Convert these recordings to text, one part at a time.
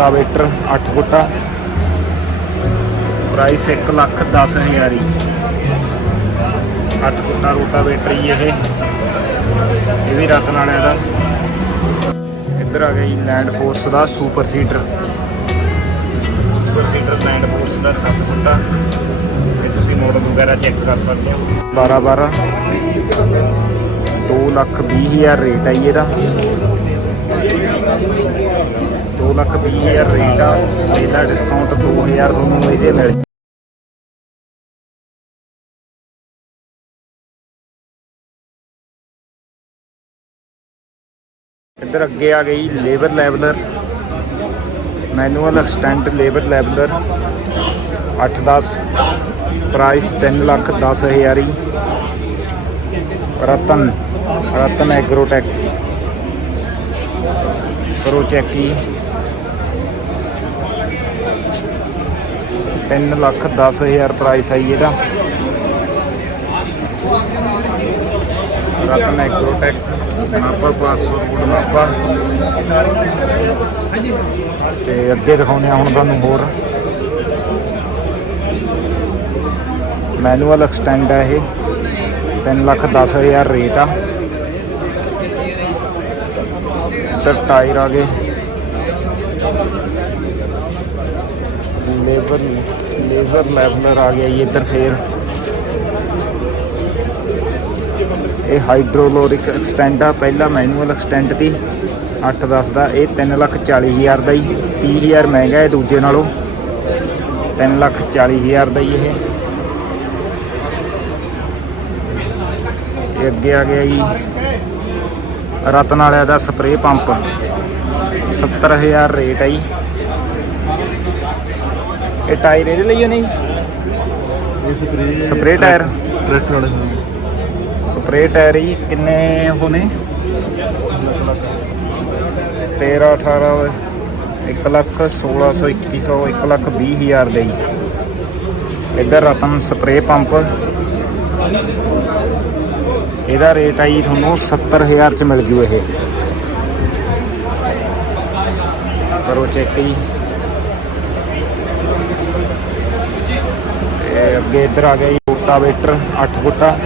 Rotavator 8 ਫੁੱਟਾ price 1 lakh 10 ਹਜ਼ਾਰ ਹੀ 8 ਫੁੱਟਾ rotavator ਹੀ ਇਹ। ਇਹ ਵੀ ਰਤਨ ਵਾਲਿਆਂ ਦਾ। ਇੱਧਰ ਆ ਗਿਆ ਜੀ ਲੈਂਡ ਫੋਰਸ ਦਾ super seeder super seeder land force ਦਾ 7 ਫੁੱਟਾ ਇਹ ਤੁਸੀਂ ਮਾਡਲ ਵਗੈਰਾ ਚੈੱਕ ਕਰ ਸਕਦੇ ਹੋ। 12 12 2 ਲੱਖ 20 ਹਜ਼ਾਰ ਰੇਟ ਹੈ ਜੀ ਇਹਦਾ। 2 ਲੱਖ 20 ਹਜ਼ਾਰ ਰੇਟ ਆ ਇਹਦਾ ਡਿਸਕਾਊਂਟ 2000 ਤੁਹਾਨੂੰ ਇਹਦੇ ਮਿਲ ਇੱਧਰ ਅੱਗੇ ਆ ਗਈ labour leveller. Manual extend labour leveller. 810 price 3 lakh 10 ਹਜ਼ਾਰੀ ਰਤਨ ਰਤਨ ਐਗਰੋਟੈਕ। ਕਰੋ ਚੈੱਕ ਜੀ। 3 ਲੱਖ 10 ਹਜ਼ਾਰ ਪ੍ਰਾਈਸ ਆਈ ਇਹਦਾ। ਰਤਨ ਐਗਰੋਟੈਕ ਨਾਪਾ 500 ਰੋਡ ਨਾਪਾ ਤੇ ਅੱਗੇ ਦਿਖਾਉਂਦੇ ਆ ਹੁਣ ਤੁਹਾਨੂੰ ਹੋਰ। ਮੈਨੂਅਲ ਐਕਸਟੈਂਡ ਹੈ ਇਹ। 3 ਲੱਖ 10 ਹਜ਼ਾਰ ਰੇਟ ਆ। ਇੱਧਰ ਟਾਇਰ ਆ ਗਏ। ਲੇਬਰ ਲੇਜ਼ਰ ਲੈਵਲਰ ਆ ਗਿਆ ਜੀ ਇੱਧਰ ਫੇਰ। ਇਹ ਹਾਈਡਰੋਲੋਰਿਕ ਐਕਸਟੈਂਡ ਆ ਪਹਿਲਾ ਮੈਨੂਅਲ ਐਕਸਟੈਂਡ ਦੀ 810 ਦਾ, ਇਹ 3 ਲੱਖ 40 ਹਜ਼ਾਰ ਦਾ ਹੀ 30 ਹਜ਼ਾਰ ਮਹਿੰਗਾ ਹੈ ਦੂਜੇ ਨਾਲੋਂ। 3 ਲੱਖ 40 ਹਜ਼ਾਰ ਦਾ ਹੀ ਇਹ। ਇਹ ਅੱਗੇ ਆ ਗਿਆ ਜੀ। ਰਤਨ ਵਾਲਿਆਂ ਦਾ ਸਪਰੇਅ ਪੰਪ 70000 ਰੇਟ ਹੈ ਜੀ। ਇਹ ਟਾਇਰ ਇਹਦੇ ਲਈ ਨਹੀਂ? ਸਪਰੇਅ ਟਾਇਰ ਟਰੈਕਟਰ ਵਾਲੇ ਹਾਂ। ਸਪਰੇਅ ਟਾਇਰ ਜੀ ਕਿੰਨੇ ਹੋਣੇ 13 18 1 ਲੱਖ 1600 2100 1 ਲੱਖ 20 ਹਜ਼ਾਰ ਦੇ ਜੀ। ਇੱਧਰ ਰਤਨ ਸਪਰੇਅ ਪੰਪ ਇਹਦਾ ਰੇਟ ਆ ਜੀ ਤੁਹਾਨੂੰ 70000 ਚ ਮਿਲ ਜੂ ਇਹ। ਕਰੋ ਚੈੱਕ ਜੀ। ਇਹ ਅੱਗੇ ਇੱਧਰ ਆ ਗਿਆ ਜੀ, ਰੋਟਾਵੇਟਰ 8 ਫੁੱਟਾ।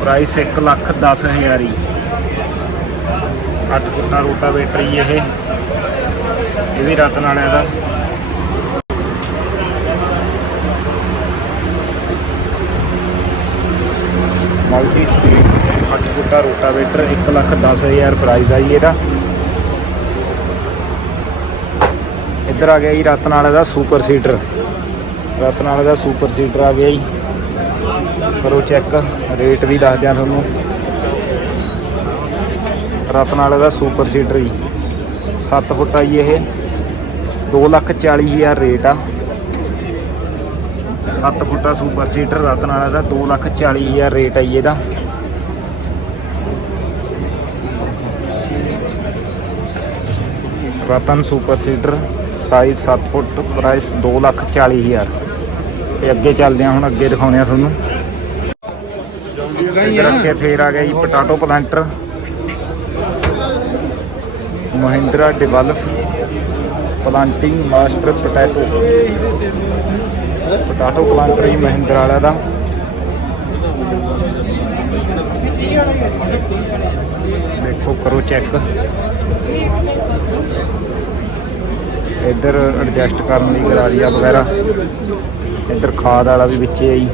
ਪ੍ਰਾਈਸ 1 ਲੱਖ 10 ਹਜ਼ਾਰ ਹੀ 8 ਫੁੱਟਾ ਰੋਟਾਵੇਟਰ ਜੀ ਇਹ। ਇਹ ਵੀ ਰਤਨ ਵਾਲਿਆਂ ਦਾ। ਮਲਟੀ ਸਪੀਡ 8 ਫੁੱਟਾ ਰੋਟਾਵੇਟਰ 1 ਲੱਖ 10 ਹਜ਼ਾਰ ਪ੍ਰਾਈਸ ਆਈ ਇਹਦਾ। ਇੱਧਰ ਆ ਗਿਆ ਜੀ ਰਤਨ ਵਾਲੇ ਦਾ ਸੁਪਰ ਸੀਡਰ ਰਤਨ ਵਾਲੇ ਦਾ ਸੁਪਰ ਸੀਟਰ ਆ ਗਿਆ ਜੀ। ਕਰੋ ਚੈੱਕ ਰੇਟ ਵੀ ਦੱਸ ਦਿਆਂ ਤੁਹਾਨੂੰ। ਰਤਨ ਵਾਲੇ ਦਾ ਸੁਪਰ ਸੀਡਰ ਜੀ। 7 ਫੁੱਟ ਆ ਜੀ ਇਹ। 2 ਲੱਖ 40 ਹਜ਼ਾਰ ਰੇਟ ਆ। 7 ਫੁੱਟਾ ਸੁਪਰ ਸੀਡਰ ਰਤਨ ਵਾਲਾ ਦਾ 2 ਲੱਖ 40 ਹਜ਼ਾਰ ਰੇਟ ਆ ਜੀ ਇਹਦਾ। Ratan super seeder size 7 foot price 2 lakh 40 ਹਜ਼ਾਰ। ਤੇ ਅੱਗੇ ਚੱਲਦੇ ਹਾਂ ਹੁਣ ਅੱਗੇ ਦਿਖਾਉਂਦੇ ਆ ਤੁਹਾਨੂੰ। ਅੱਗੇ ਫੇਰ ਆ ਗਿਆ ਜੀ potato planter Mahindra develop planting master potato potato planter ਹੀ ਮਹਿੰਦਰਾ ਵਾਲਾ ਦਾ। ਦੇਖੋ, ਕਰੋ ਚੈੱਕ ਇੱਧਰ ਐਡਜਸਟ ਕਰਨ ਲਈ ਗਰਾਰੀਆ ਵਗੈਰਾ। ਇੱਧਰ ਖਾਦ ਵਾਲਾ ਵੀ ਵਿੱਚੇ ਹੈ ਜੀ।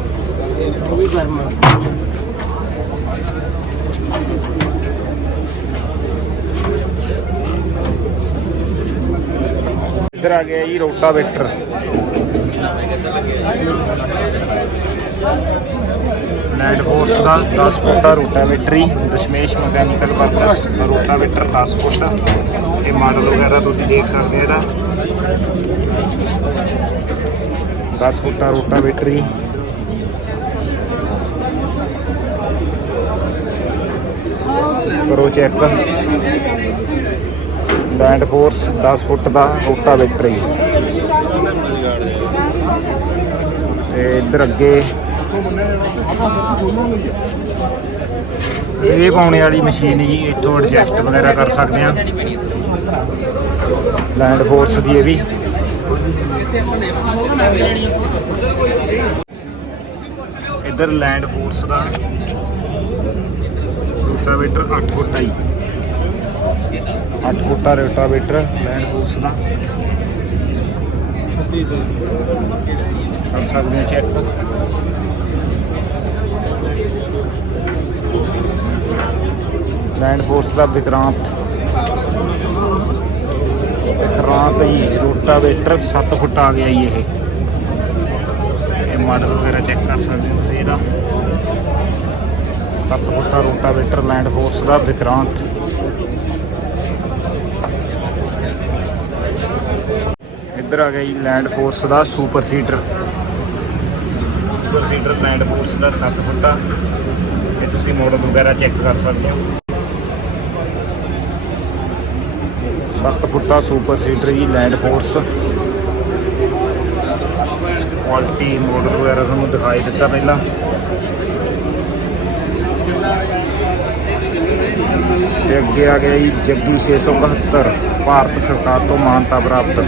ਇੱਧਰ ਆ ਗਿਆ ਜੀ ਰੋਟਾਵੇਟਰ। ਲੈਂਡ ਫੋਰਸ ਦਾ 10 ਫੁੱਟਾ ਰੋਟਾਵੇਟਰੀ, Dashmesh mechanical works rotavator 10 foot. ਇਹ ਮਾਡਲ ਵਗੈਰਾ ਤੁਸੀਂ ਦੇਖ ਸਕਦੇ ਹੋ ਇਹਦਾ। 10 ਫੁੱਟਾ ਰੋਟਾਵੇਟਰੀ। ਕਰੋ ਚੈੱਕ। ਲੈਂਡ ਫੋਰਸ 10 ਫੁੱਟ ਦਾ ਰੋਟਾਵੇਟਰ। ਤੇ ਇੱਧਰ ਅੱਗੇ ਇਹ ਪਾਉਣੇ ਵਾਲੀ ਮਸ਼ੀਨ ਜੀ, ਇੱਥੋਂ ਐਡਜਸਟ ਵਗੈਰਾ ਕਰ ਸਕਦੇ ਆ ਲੈਂਡ ਫੋਰਸ ਦੀ ਇਹ ਵੀ। ਇੱਧਰ ਲੈਂਡ ਫੋਰਸ ਦਾ ਰੋਟਾਵੇਟਰ 8 ਫੁੱਟ ਆਈ 8 ਫੁੱਟਾ ਰੋਟਾਵੇਟਰ ਲੈਂਡ ਫੋਰਸ ਦਾ। ਕਰ ਸਕਦੇ ਹਾਂ ਚੈੱਕ ਲੈਂਡ ਫੋਰਸ ਦਾ ਵਿਕਰਾਂਤ ਵਿਕਰਾਂਤ ਹੀ ਰੋਟਾਵੇਟਰ 7 ਫੁੱਟ ਆ ਗਿਆ ਜੀ ਇਹ ਇਹ ਮਾਡਲ ਵਗੈਰਾ ਚੈੱਕ ਕਰ ਸਕਦੇ ਹੋ ਤੁਸੀਂ ਇਹਦਾ 7 ਫੁੱਟਾ ਰੋਟਾਵੇਟਰ ਲੈਂਡ ਫੋਰਸ ਦਾ ਵਿਕਰਾਂਤ ਇੱਧਰ ਆ ਗਿਆ ਜੀ ਲੈਂਡ ਫੋਰਸ ਦਾ super seeder super seeder land force ਦਾ 7 ਫੁੱਟਾ ਇਹ ਤੁਸੀਂ ਮੋਡਲ ਵਗੈਰਾ ਚੈੱਕ ਕਰ ਸਕਦੇ ਹੋ। 7 ਫੁੱਟਾ ਸੁਪਰ ਸੀਡਰ ਜੀ ਲੈਂਡ ਫੋਰਸ ਕੁਆਲਿਟੀ ਮੋਡਲ ਵਗੈਰਾ ਤੁਹਾਨੂੰ ਦਿਖਾਈ ਦਿੱਤਾ ਪਹਿਲਾਂ। ਤੇ ਅੱਗੇ ਆ ਗਿਆ ਜੀ, ਜੱਗੀ 671 ਭਾਰਤ ਸਰਕਾਰ ਤੋਂ ਮਾਨਤਾ ਪ੍ਰਾਪਤ।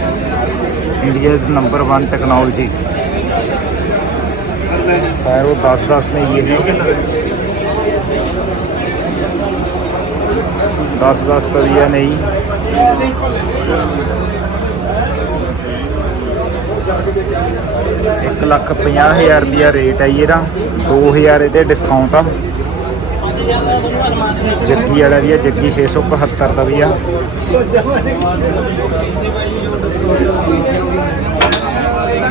ਇੰਡੀਆਜ਼ ਨੰਬਰ 1 ਟੈਕਨੋਲੋਜੀ ਪੈਰੋ 10 10 ਨੇ ਇਹ। 10 10 ਤਵੀਆ ਨਹੀਂ ਇੱਕ ਲੱਖ ਪੰਜਾਹ ਹਜ਼ਾਰ ਰੁਪਿਆ ਰੇਟ ਹੈ ਜੀ ਇਹਦਾ। 2000 ਇਹਦੇ ਡਿਸਕਾਊਂਟ ਆ। ਜੱਗੀ ਵਾਲਾ ਦੀ ਆ, ਜੱਗੀ 671 ਦਾ ਵੀ ਆ।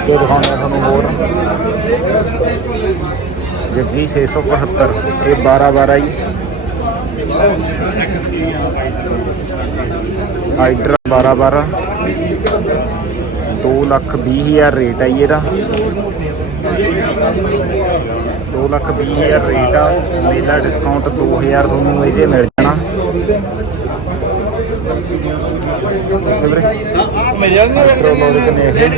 ਤੇ ਦਿਖਾਉਂਦਾ ਤੁਹਾਨੂੰ ਹੋਰ। ਜੱਗੀ 671 ਇਹ 12 12 ਜੀ ਹਾਈਡਰਾ 12 12 2 ਲੱਖ 20 ਹਜ਼ਾਰ ਰੇਟ ਹੈ ਜੀ ਇਹਦਾ। 2 ਲੱਖ 20 ਹਜ਼ਾਰ ਰੇਟ ਆ। ਮੇਲਾ ਡਿਸਕਾਊਂਟ 2000 ਤੁਹਾਨੂੰ ਇਹਦੇ ਮਿਲ ਜਾਣਾ ਮਿਲ ਜਾਣਗੇ ਪੈਟਰੋਲੋਰਿਕ ਨੇ ਇਹ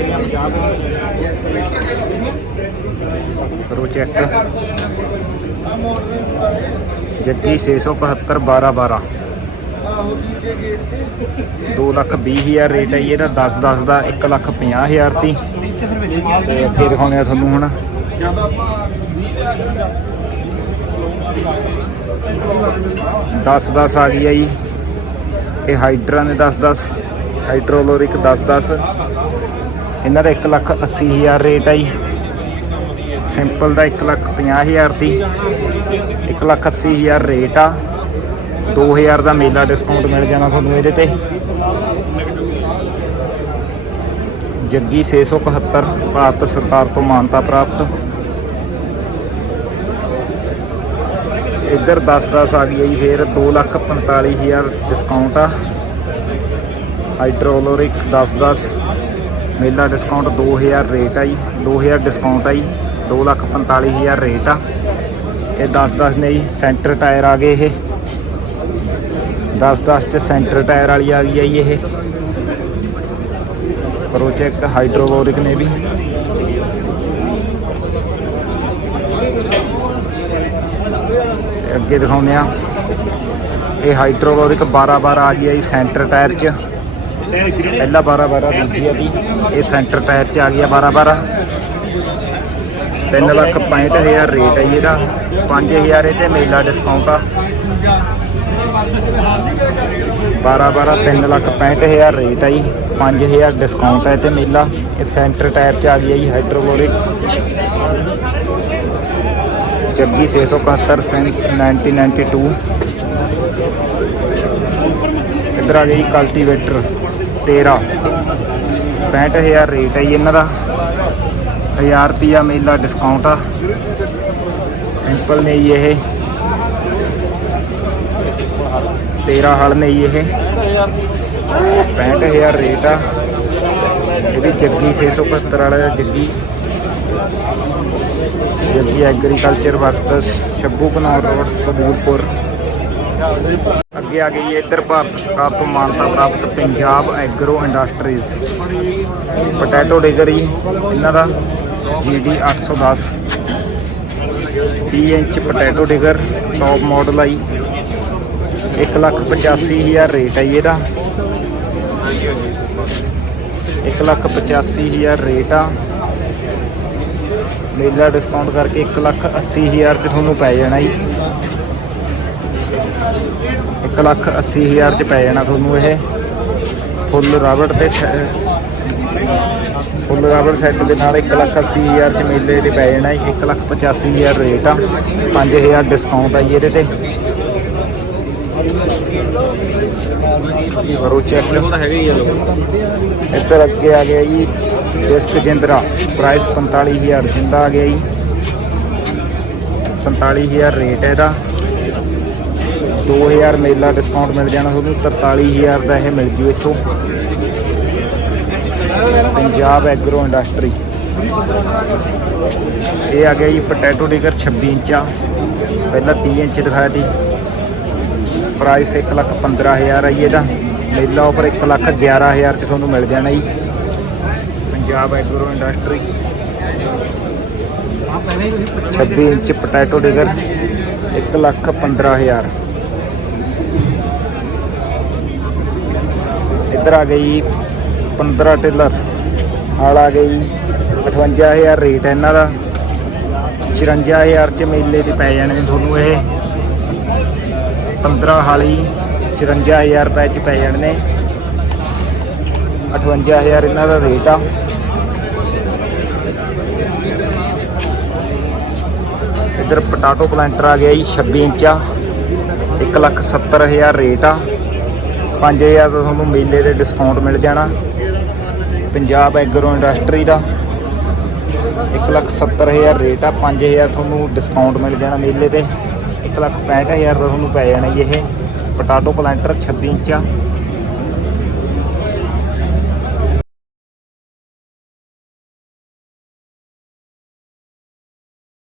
ਕਰੋ ਚੈੱਕ ਜੱਗੀ 675 12 12 2 ਲੱਖ 20 ਹਜ਼ਾਰ ਰੇਟ ਹੈ ਜੀ, ਇਹਦਾ 10 10 ਦਾ 1 ਲੱਖ 50 ਹਜ਼ਾਰ ਦੀ। ਤੇ ਅੱਗੇ ਦਿਖਾਉਂਦੇ ਆ ਤੁਹਾਨੂੰ ਹੁਣ। ਦਸ ਦਸ ਆ ਗਈ ਆ ਜੀ। ਇਹ ਹਾਈਡਰਾ ਨੇ 10 10 ਹਾਈਡਰੋਲੋਰਿਕ 10 10 ਇਹਨਾਂ ਦਾ 1 ਲੱਖ 80 ਹਜ਼ਾਰ ਰੇਟ ਆ ਜੀ। ਸਿੰਪਲ ਦਾ 1 ਲੱਖ 50 ਹਜ਼ਾਰ ਦੀ। 1 ਲੱਖ 80 ਹਜ਼ਾਰ ਰੇਟ ਆ। 2000 ਦਾ ਮੇਲਾ ਡਿਸਕਾਊਂਟ ਮਿਲ ਜਾਣਾ ਤੁਹਾਨੂੰ ਇਹਦੇ ਤੇ। ਜੱਗੀ 671 ਭਾਰਤ ਸਰਕਾਰ ਤੋਂ ਮਾਨਤਾ ਪ੍ਰਾਪਤ। ਇੱਧਰ 10 10 ਆ ਗਈ ਹੈ ਜੀ, ਫੇਰ 245000 ਡਿਸਕਾਊਂਟ ਆ। ਹਾਈਡਰੋਲੋਰਿਕ 10 10 ਮੇਲਾ ਡਿਸਕਾਊਂਟ 2000 ਰੇਟ ਆ ਜੀ 2000 ਡਿਸਕਾਊਂਟ ਆ ਜੀ 245000 ਰੇਟ ਆ। ਇਹ 10 10 ਨੇ ਜੀ ਸੈਂਟਰ ਟਾਇਰ ਆ ਗਏ ਇਹ। 10 10 ਚ ਸੈਂਟਰ ਟਾਇਰ ਵਾਲੀ ਆ ਗਈ ਹੈ ਜੀ ਇਹ। ਕਰੋ ਹਾਈਡਰੋਲੋਰਿਕ ਨੇ ਵੀ। ਅੱਗੇ ਦਿਖਾਉਂਦੇ ਆ ਇਹ ਹਾਈਡਰੋਲੋਰਿਕ 12 12 ਆ ਗਈ ਹੈ ਜੀ ਸੈਂਟਰ ਟਾਇਰ 'ਚ। ਪਹਿਲਾ 12 12 ਦੂਜੀ ਆ ਦੀ ਇਹ ਸੈਂਟਰ ਟਾਇਰ 'ਚ ਆ ਗਿਆ 12 12 3 ਲੱਖ 65000 ਰੇਟ ਹੈ ਜੀ ਇਹਦਾ। 5000 ਇਹ ਤੇ ਮੇਲਾ ਡਿਸਕਾਊਂਟ ਆ। 12 12 3 ਲੱਖ 65000 ਰੇਟ ਹੈ ਜੀ। 5000 ਡਿਸਕਾਊਂਟ ਹੈ ਤੇ ਮੇਲਾ। ਇਹ ਸੈਂਟਰ ਟਾਇਰ 'ਚ ਆ ਗਈ ਹੈ ਜੀ ਹਾਈਡਰੋਲੋਰਿਕ ਜੱਗੀ 671 ਸਿੰਸ 1992 ਇੱਧਰ ਆ ਗਈ ਕਲਟੀਵੇਟਰ 13 65000 ਰੇਟ ਹੈ ਜੀ ਇਹਨਾਂ ਦਾ। 1000 ਰੁਪਿਆ ਮੇਲਾ ਡਿਸਕਾਊਂਟ ਆ। ਸਿੰਪਲ ਨੇ ਜੀ ਇਹ। 13 ਹਲ ਨੇ ਜੀ ਇਹ। 65000 ਰੇਟ ਆ। ਇਹਦੀ ਜੱਗੀ 675 ਵਾਲਾ Jaggi. Jaggi agriculture works Shambhu Kanaur road Kabulpur ਅੱਗੇ ਆ ਗਈ ਇੱਧਰ ਭਾਰਤ ਸਰਕਾਰ ਤੋਂ ਮਾਨਤਾ ਪ੍ਰਾਪਤ Punjab agro industries potato digger ਇਹਨਾਂ ਦਾ GD 810 30 inch potato digger top model ਆਈ। 185000 ਰੇਟ ਆਈ ਇਹਦਾ। ਇੱਕ ਲੱਖ ਪਚਾਸੀ ਹਜ਼ਾਰ ਰੇਟ ਆ। ਮੇਲਾ ਡਿਸਕਾਊਂਟ ਕਰਕੇ ਇੱਕ ਲੱਖ ਅੱਸੀ ਹਜ਼ਾਰ ਚ ਤੁਹਾਨੂੰ ਪੈ ਜਾਣਾ ਜੀ। ਇੱਕ ਲੱਖ ਅੱਸੀ ਹਜ਼ਾਰ ਚ ਪੈ ਜਾਣਾ ਤੁਹਾਨੂੰ ਇਹ। ਫੁੱਲ ਰਾਬੜ ਤੇ ਸੈ- ਫੁੱਲ ਰਾਬੜ ਸੈੱਟ ਦੇ ਨਾਲ 1 ਲੱਖ 80 ਹਜ਼ਾਰ ਚ ਮੇਲੇ 'ਤੇ ਪੈ ਜਾਣਾ 1 ਲੱਖ 85 ਹਜ਼ਾਰ ਰੇਟ ਆ। 5000 ਡਿਸਕਾਊਂਟ ਆ ਜੀ ਇਹਦੇ ਤੇ। ਕਰੋ ਚੈੱਕ ਉਹ ਹੈਗਾ ਹੀ ਆ ਲੋਕ ਇੱਧਰ ਅੱਗੇ ਆ ਗਿਆ ਜੀ ਡਿਸਕ ਜਿੰਦਰਾ ਪ੍ਰਾਈਸ 45000 ਜਿੰਦਾ ਆ ਗਿਆ ਜੀ 45000 ਰੇਟ ਹੈ ਇਹਦਾ 2000 ਮੇਲਾ ਡਿਸਕਾਊਂਟ ਮਿਲ ਜਾਣਾ ਤੁਹਾਨੂੰ 43000 ਦਾ ਇਹ ਮਿਲ ਜੂ ਇੱਥੋਂ ਪੰਜਾਬ ਐਗਰੋ ਇੰਡਸਟਰੀ ਇਹ ਆ ਗਿਆ ਜੀ ਪੋਟੈਟੋ ਡਿਗਰ 26 ਇੰਚਾ ਪਹਿਲਾਂ 30 ਇੰਚ ਦਿਖਾਇਆ ਸੀ ਪ੍ਰਾਈਸ 1 ਲੱਖ 15000 ਆ ਜੀ ਇਹਦਾ। ਮੇਲਾ ਆਫਰ 1 ਲੱਖ 11000 ਚ ਤੁਹਾਨੂੰ ਮਿਲ ਜਾਣਾ ਜੀ। Punjab agro industry 26 inch potato digger 1 lakh 15000 ਇੱਧਰ ਆ ਗਈ 15 ਟਿਲਰ। ਹਾਲ ਆ ਗਈ 58000 ਰੇਟ ਹੈ ਇਹਨਾਂ ਦਾ। 54000 ਚ ਮੇਲੇ ਤੇ ਪੈ ਜਾਣੇ ਨੇ ਤੁਹਾਨੂੰ ਇਹ। 15 ਹਾਲੀ 54000 ਰੁਪਏ ਚ ਪੈ ਜਾਣੇ ਨੇ। 58000 ਇਹਨਾਂ ਦਾ ਰੇਟ ਆ। ਇੱਧਰ ਪਟਾਟੋ ਪਲਾਂਟਰ ਆ ਗਿਆ ਜੀ 26 ਇੰਚਾ 170000 ਰੇਟ ਆ। 5000 ਦਾ ਤੁਹਾਨੂੰ ਮੇਲੇ ਦੇ ਡਿਸਕਾਊਂਟ ਮਿਲ ਜਾਣਾ। ਪੰਜਾਬ ਐਗਰੋ ਇੰਡਸਟਰੀ ਦਾ। 170000 ਰੇਟ ਆ। 5000 ਤੁਹਾਨੂੰ ਡਿਸਕਾਊਂਟ ਮਿਲ ਜਾਣਾ ਮੇਲੇ ਤੇ। 165000 ਦਾ ਤੁਹਾਨੂੰ ਪੈ ਜਾਣਾ ਜੀ ਇਹ। Potato planter 26 ਇੰਚਾ।